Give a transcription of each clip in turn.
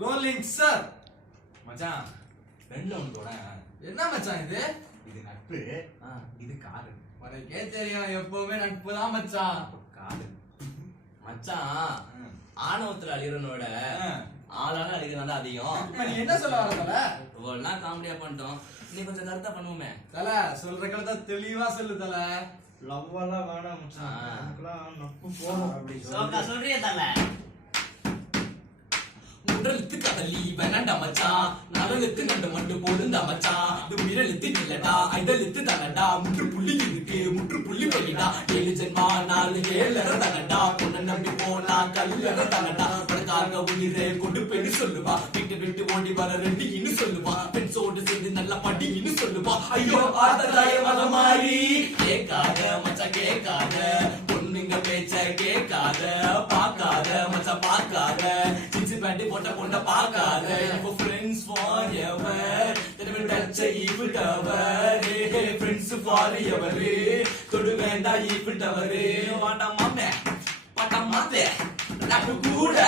Rolling sir. மச்சான் ரெண்டுல ஒன்று போட. என்ன மச்சான் இது? இது நட்பு, இது காதல். உனக்கே தெரியும் எப்பவுமே நட்பு தான் மச்சான். காதல் மச்சான். ஆணவத்துல அழிகிறனோட ஆளான அழிகிறது தான் அதிகம். நீ என்ன சொல்ல வரல? ஒன்னா காமெடியா பண்ணிட்டோம். நீ கொஞ்சம் கருத்தா பண்ணுவோமே. தல சொல்ற கருத்தா தெளிவா சொல்லு தல. லவ் எல்லாம் வேணாம் மச்சான். நமக்குலாம் நட்பு போதும். அப்படி சொல்றியே தல. உடலுக்கு கடலி வேணாண்டா மச்சான், நரலுக்கு நண்டு மண்டு போடுந்தா மச்சான். இது விரலுக்கு இல்லடா, ஐதலுக்கு தனடா. முற்று புள்ளி இருக்கு, முற்று புள்ளி பண்ணிடா. 7 ஜென்மா 4 ஏழரை தனடா. பொண்ணை நம்பி போனா கல்லற தனடா. உனக்காக உயிரை கொண்டு பெண்ணு சொல்லுவா. விட்டு விட்டு ஓடி வர ரெண்டின்னு சொல்லுவா. பெண்சோடு சேர்ந்து நல்லா படின்னு சொல்லுவா. ஐயோ ஆததாய மத மாறி கேட்காத மச்சான், கேட்காத பொண்ணுங்க பேச்ச கேட்காத. பாக்காத மச்சான், பாக்காத சின்சி பேண்டி போட்ட பொண்ண பாக்காத. இப்போ ஃப்ரெண்ட்ஸ் ஃபார் எவர், திரும்ப டச்ச evil tower. Friends forever, தொடு வேண்டாம் ஈவில் டவர். வாண்டா மாமே பாட்டா மாத்தே நட்பு கூட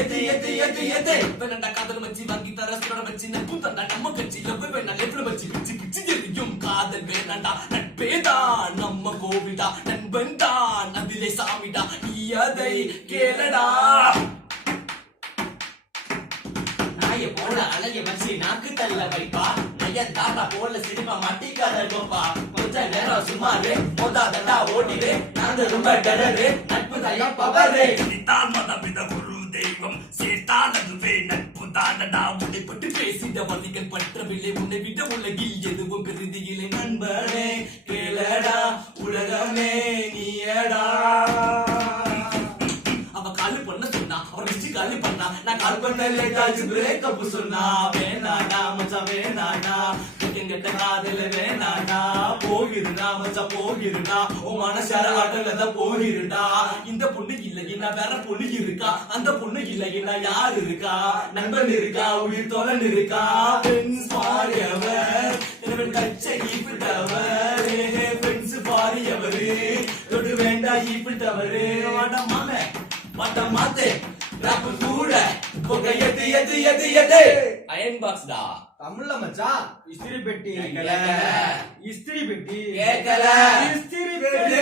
எத்து எத்து எத்து எத்து. வேணாண்டா காதல் மச்சி வாங்கி தர சுட வச்சு நட்பு தண்டா. நம்ம கட்சி எவ்வளவு வேணா லெஃப்ட்ல வச்சு பிச்சு பிச்சு எரியும். காதல் வேணாண்டா நட்பேதான் நம்ம கோவிடா. நண்பன் தான் அதிலே சாமிடா, நீ அதை கேளடா. நாய போல அலைய வச்சு நாக்கு தள்ள வைப்பா. நயன் தாத்தா போல சிரிப்பா மாட்டிக்காத கோப்பா. கொஞ்ச நேரம் சும்மாரு மோதாதடா ஓடிடு. நாங்க ரொம்ப டரரு, நட்பு தயா பவரு. இதான் மதமித குரு தெய்வம் சேர்த்தால் அதுவே நட்பு தானடா. உடைப்பட்டு பேசிட வலிகள் பற்றவில்லை. உன்னை விட உலகில் எதுவும் பெரிது இல்லை. நண்பனே கேளடா, உலகமே நீயடா. அவ காலு பண்ண சொன்னா, அவ நிச்சு காலு பண்ணா. நான் கால் பண்ண லேட்டாச்சு பிரேக்கப் சொன்னா. வேணாடா மச்சான் வேணாடா, கெட்ட காதல வேணாடா. போகிருடா மச்சான் போகிருடா, உன் மனசார ஆட்டல போகிருடா. இந்த பொண்ணு இல்லைன்னா வேற பொண்ணு இருக்கா. அந்த பொண்ணு இல்லைன்னா யார் இருக்கா? நண்பன் இருக்கா, உயிர் தோழன் இருக்கா. Friends forever, எனவே கச்சை ஈப்பிட்டவர். Friends forever, தொடு வேண்டா ஈப்பிட்டவர். வாடா மாமே வாடா மாத்தே ராப்பு கூட போக எது எது எது எது. அயன் பாக்ஸ் டா தமிழ்ல மச்சான். இஸ்திரி பெட்டி கேக்கல. இஸ்திரி பெட்டி கேக்கல. இஸ்திரி பெட்டி